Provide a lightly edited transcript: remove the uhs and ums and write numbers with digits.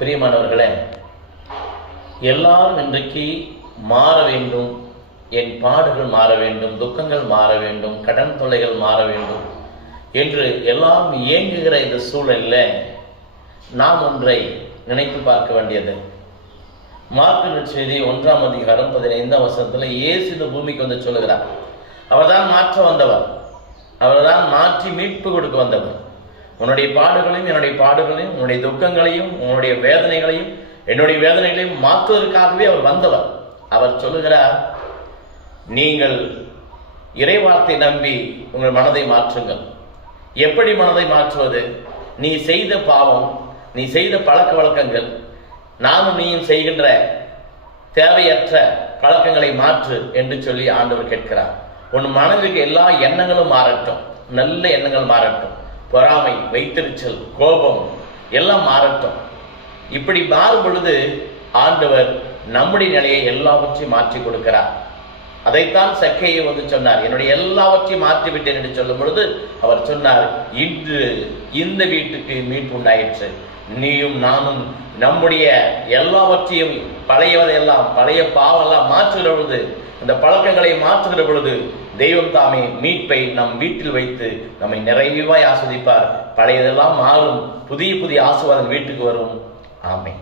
பிரியமானவர்களே, எல்லாரும் இன்றைக்கு மாற வேண்டும், என் பாடுகள் மாற வேண்டும், துக்கங்கள் மாற வேண்டும், கடன் தொல்லைகள் மாற வேண்டும் என்று எல்லாம் இயங்குகிற இந்த சூழலில் நாம் ஒன்றை நினைத்து பார்க்க வேண்டியது. மார்க்கு நற்செய்தி 1ஆம் அதிகாரம் 15ஆம் வசனத்தில் இயேசு இந்த பூமிக்கு வந்து சொல்லுகிறார். அவர்தான் மாற்ற வந்தவர், அவர்தான் மாற்றி மீட்பு கொடுக்க வந்தவர். உன்னுடைய பாடுகளையும் என்னுடைய பாடுகளையும், உன்னுடைய துக்கங்களையும் உன்னுடைய வேதனைகளையும் என்னுடைய வேதனைகளையும் மாற்றுவதற்காகவே அவர் வந்தவர். அவர் சொல்லுகிறார், நீங்கள் இறைவார்த்தை நம்பி உங்கள் மனதை மாற்றுங்கள். எப்படி மனதை மாற்றுவது? நீ செய்த பாவம், நீ செய்த பழக்க வழக்கங்கள், நானும் நீயும் செய்கின்ற தேவையற்ற பழக்கங்களை மாற்று என்று சொல்லி ஆண்டவர் கேட்கிறார். உன் மனதிற்கு எல்லா எண்ணங்களும் மாறட்டும், நல்ல எண்ணங்கள் மாறட்டும், பொறாமை, வைத்தறிச்சல், கோபம் எல்லாம் மாறட்டும். இப்படி மாறும் பொழுது ஆண்டவர் நம்முடைய நிலையை எல்லாவற்றையும் மாற்றி கொடுக்கிறார். அதைத்தான் சக்கேயு வந்து சொன்னார், என்னுடைய எல்லாவற்றையும் மாற்றி விட்டேன் என்று சொல்லும் பொழுது அவர் சொன்னார், இன்று இந்த வீட்டுக்கு மீட்பு உண்டாயிற்று. நீயும் நானும் நம்முடைய எல்லாவற்றையும் பழையவதையெல்லாம், பழைய பாவெல்லாம் மாற்றுகிற பொழுது, இந்த பழக்கங்களை மாற்றுகிற பொழுது தெய்வம் தாமே மீட்பை நம் வீட்டில் வைத்து நம்மை நிறைவாய் ஆஸ்வதிப்பார். பழையதெல்லாம் மாறும், புதிய புதிய ஆசீர்வாதம் வீட்டுக்கு வரும். ஆமென்.